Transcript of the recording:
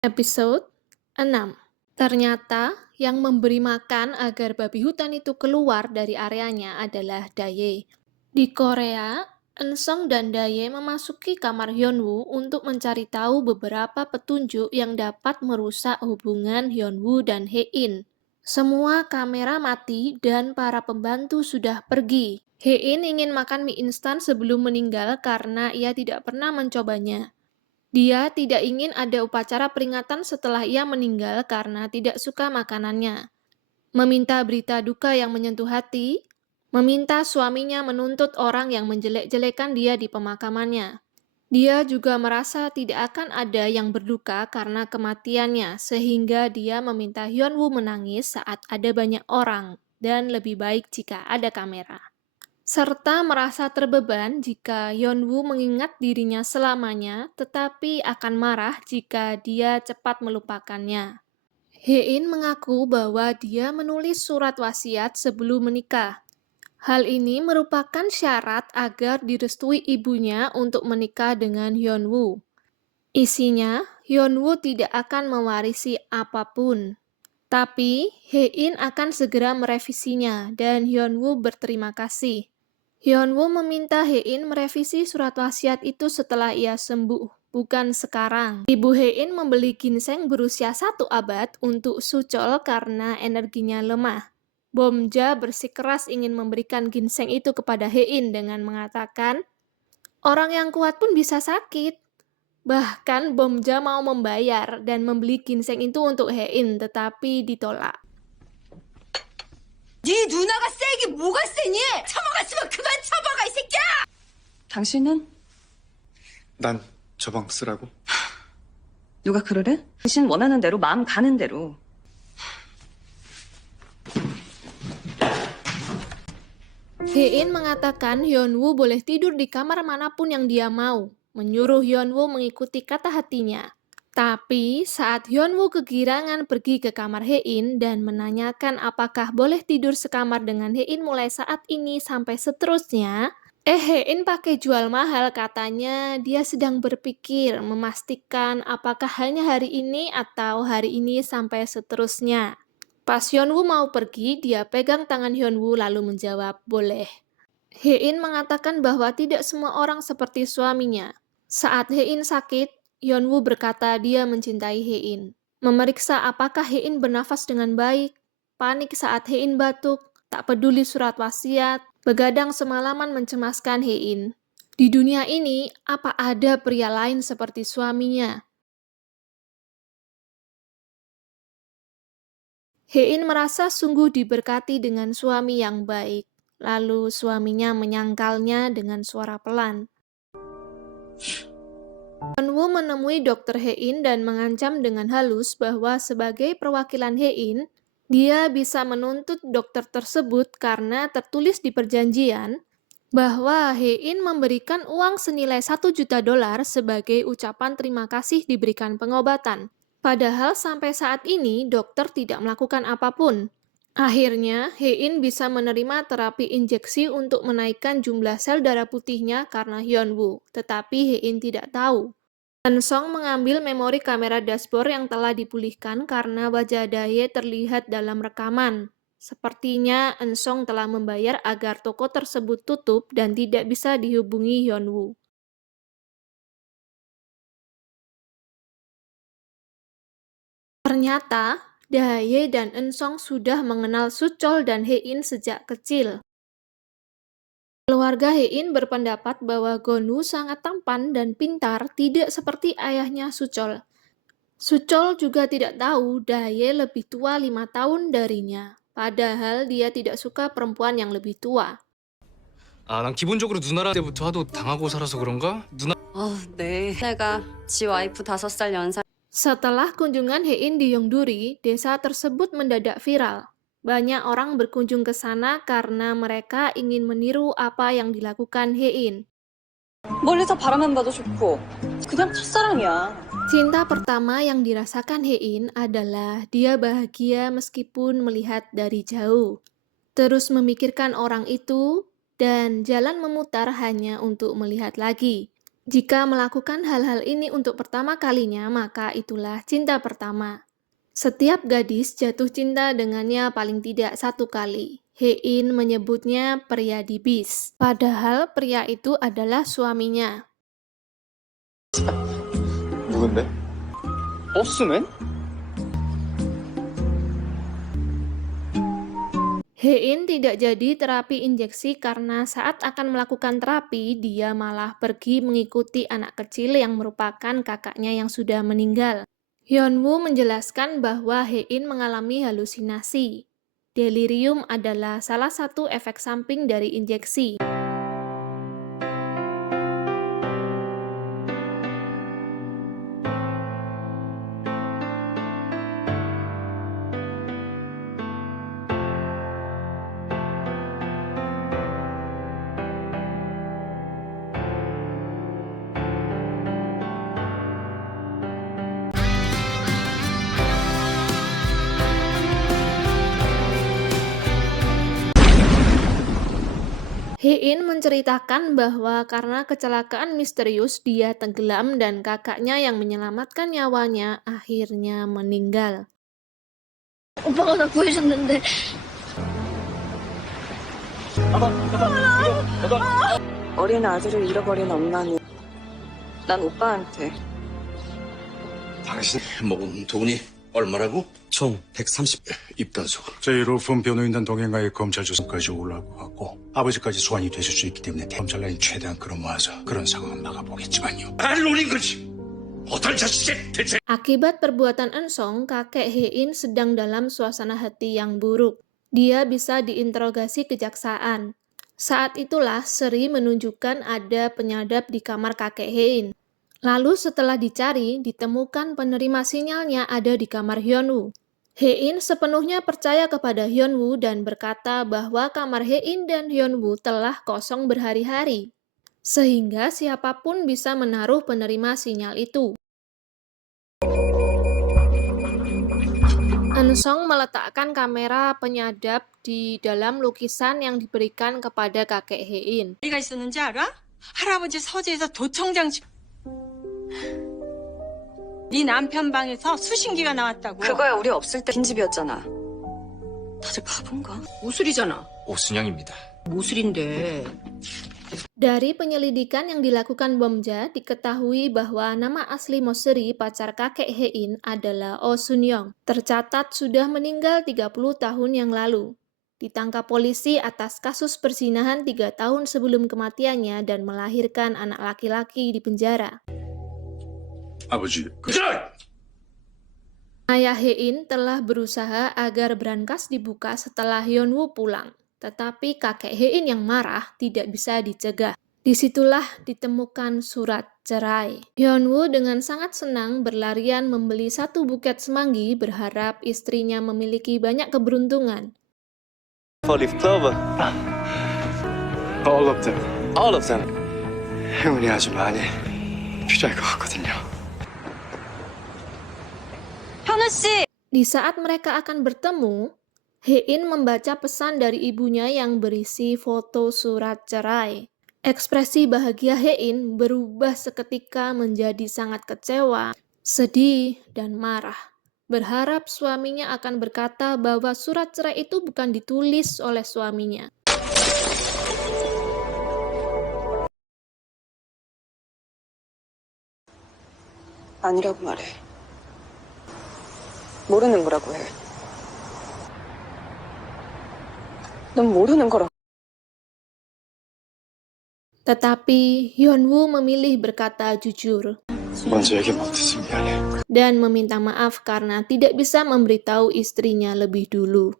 Episode 6. Ternyata yang memberi makan agar babi hutan itu keluar dari areanya adalah Daye. Di Korea, Eun-sung dan Daye memasuki kamar Hyunwoo untuk mencari tahu beberapa petunjuk yang dapat merusak hubungan Hyunwoo dan Hae-in. Semua kamera mati dan para pembantu sudah pergi. Hae-in ingin makan mie instan sebelum meninggal karena ia tidak pernah mencobanya. Dia tidak ingin ada upacara peringatan setelah ia meninggal karena tidak suka makanannya. Meminta berita duka yang menyentuh hati, meminta suaminya menuntut orang yang menjelek-jelekan dia di pemakamannya. Dia juga merasa tidak akan ada yang berduka karena kematiannya, sehingga dia meminta Hyunwoo menangis saat ada banyak orang, dan lebih baik jika ada kamera. Serta merasa terbeban jika Hyunwoo mengingat dirinya selamanya, tetapi akan marah jika dia cepat melupakannya. Hae-in mengaku bahwa dia menulis surat wasiat sebelum menikah. Hal ini merupakan syarat agar direstui ibunya untuk menikah dengan Hyunwoo. Isinya, Hyunwoo tidak akan mewarisi apapun. Tapi, Hae-in akan segera merevisinya dan Hyunwoo berterima kasih. Hyunwoo meminta Hae-in merevisi surat wasiat itu setelah ia sembuh, bukan sekarang. Ibu Hae-in membeli ginseng berusia 1 abad untuk Suchol karena energinya lemah. Bomja bersikeras ingin memberikan ginseng itu kepada Hae-in dengan mengatakan, orang yang kuat pun bisa sakit. Bahkan Bomja mau membayar dan membeli ginseng itu untuk Hae-in, tetapi ditolak. 네 누나가 세게 뭐가 세니? 처먹었으면 그만 처먹어 이 새끼야! 당신은? 난 저 방 쓰라고? 누가 그러래? 당신 원하는 대로 마음 가는 대로. Hae-in mengatakan Hyunwoo boleh tidur di kamar manapun yang dia mau, menyuruh Hyunwoo mengikuti kata hatinya. Tapi saat Hyunwoo kegirangan pergi ke kamar Hae-in dan menanyakan apakah boleh tidur sekamar dengan Hae-in mulai saat ini sampai seterusnya, Hae-in pakai jual mahal, katanya dia sedang berpikir memastikan apakah hanya hari ini atau hari ini sampai seterusnya. Pas Hyunwoo mau pergi, dia pegang tangan Hyunwoo lalu menjawab, boleh. Hae-in mengatakan bahwa tidak semua orang seperti suaminya. Saat Hae-in sakit, Hyunwoo berkata dia mencintai Hae-in. Memeriksa apakah Hae-in bernafas dengan baik, panik saat Hae-in batuk, tak peduli surat wasiat, begadang semalaman mencemaskan Hae-in. Di dunia ini, apa ada pria lain seperti suaminya? Hae-in merasa sungguh diberkati dengan suami yang baik. Lalu suaminya menyangkalnya dengan suara pelan. Hyunwoo menemui Dr. Hae-in dan mengancam dengan halus bahwa sebagai perwakilan Hae-in, dia bisa menuntut dokter tersebut karena tertulis di perjanjian bahwa Hae-in memberikan uang senilai $1 juta sebagai ucapan terima kasih diberikan pengobatan. Padahal sampai saat ini dokter tidak melakukan apapun. Akhirnya, Hae-in bisa menerima terapi injeksi untuk menaikkan jumlah sel darah putihnya karena Hyunwoo, tetapi Hae-in tidak tahu. Eun-sung mengambil memori kamera dashboard yang telah dipulihkan karena wajah Daye terlihat dalam rekaman. Sepertinya Eun-sung telah membayar agar toko tersebut tutup dan tidak bisa dihubungi Hyunwoo. Ternyata, Daye dan Eun-sung sudah mengenal Suchol dan Hae-in sejak kecil. Keluarga Hae-in berpendapat bahwa Gon-woo sangat tampan dan pintar, tidak seperti ayahnya Suchol. Suchol juga tidak tahu Daye lebih tua 5 tahun darinya, padahal dia tidak suka perempuan yang lebih tua. 아, 난 기본적으로 누나랑 때부터 하도 당하고 살아서 그런가? 누나 네. 내가 지 와이프 5살 연상. Setelah kunjungan Hae-in di Yongduri, desa tersebut mendadak viral. Banyak orang berkunjung ke sana karena mereka ingin meniru apa yang dilakukan Hae-in. 멀리서 바라만 봐도 좋고 그냥 첫사랑이야. Cinta pertama yang dirasakan Hae-in adalah dia bahagia meskipun melihat dari jauh. Terus memikirkan orang itu, dan jalan memutar hanya untuk melihat lagi. Jika melakukan hal-hal ini untuk pertama kalinya, maka itulah cinta pertama. Setiap gadis jatuh cinta dengannya paling tidak satu kali. Hein menyebutnya pria di bis, padahal pria itu adalah suaminya. 누군데? 버스맨? Hein tidak jadi terapi injeksi karena saat akan melakukan terapi, dia malah pergi mengikuti anak kecil yang merupakan kakaknya yang sudah meninggal. Hyunwoo menjelaskan bahwa Hein mengalami halusinasi. Delirium adalah salah satu efek samping dari injeksi. Hein menceritakan bahwa karena kecelakaan misterius dia tenggelam dan kakaknya yang menyelamatkan nyawanya akhirnya meninggal. 오빠가 나 구해줬는데. 어린 아들을 잃어버린 엄마는 난 오빠한테 당신 모은 돈이 얼마라고? 총 130. 입단속. 저희 로펌 변호인단 동행과의 검찰 조사까지 올라올 것 같고 아버지까지 소환이 되실 수 있기 때문에 검찰 라인 최대한 끌어모아서 그런 상황은 막아보겠지만요. 날 노린 거지. 어떤 자식이 대체. Akibat perbuatan Eun-sung, kakek Hein sedang dalam suasana hati yang buruk. Dia bisa diinterogasi kejaksaan. Saat itulah Seri menunjukkan ada penyadap di kamar kakek Hein. Lalu setelah dicari, ditemukan penerima sinyalnya ada di kamar Hyunwoo. Hein sepenuhnya percaya kepada Hyunwoo dan berkata bahwa kamar Hein dan Hyunwoo telah kosong berhari-hari, sehingga siapapun bisa menaruh penerima sinyal itu. Eun-sung meletakkan kamera penyadap di dalam lukisan yang diberikan kepada kakek Hein. 어디가 있었는지 알아? 할아버지 서재에서 도청장 네 남편 방에서 수신기가 나왔다고. 그거야 우리 없을 때 빈집이었잖아. 다들 바본가? 모술이잖아. 오순영입니다. 모술인데. Dari penyelidikan yang dilakukan Bomja, diketahui bahwa nama asli Moseri, pacar kakek Hein, adalah Oh Sun-young. Tercatat sudah meninggal 30 tahun yang lalu. Ditangkap polisi atas kasus perzinahan 3 tahun sebelum kematiannya dan melahirkan anak laki-laki di penjara. 아버지, Ayah Hein telah berusaha agar brankas dibuka setelah Hyunwoo pulang. Tetapi kakek Hein yang marah tidak bisa dicegah. Disitulah ditemukan surat cerai. Hyunwoo dengan sangat senang berlarian membeli 1 buket semanggi berharap istrinya memiliki banyak keberuntungan. Olive clover. All of them. All of them. 행운이 아주 많이 필요할 것 같거든요. 현우 씨. Di saat mereka akan bertemu, Hein membaca pesan dari ibunya yang berisi foto surat cerai. Ekspresi bahagia Hein berubah seketika menjadi sangat kecewa, sedih, dan marah. Berharap suaminya akan berkata bahwa surat cerai itu bukan ditulis oleh suaminya. 아니라고 말해. 모르는 거라고 해. 넌 모르는 거라고. Tetapi Hyunwoo memilih berkata jujur 먼저 얘기 못해서 미안해. dan meminta maaf karena tidak bisa memberitahu istrinya lebih dulu.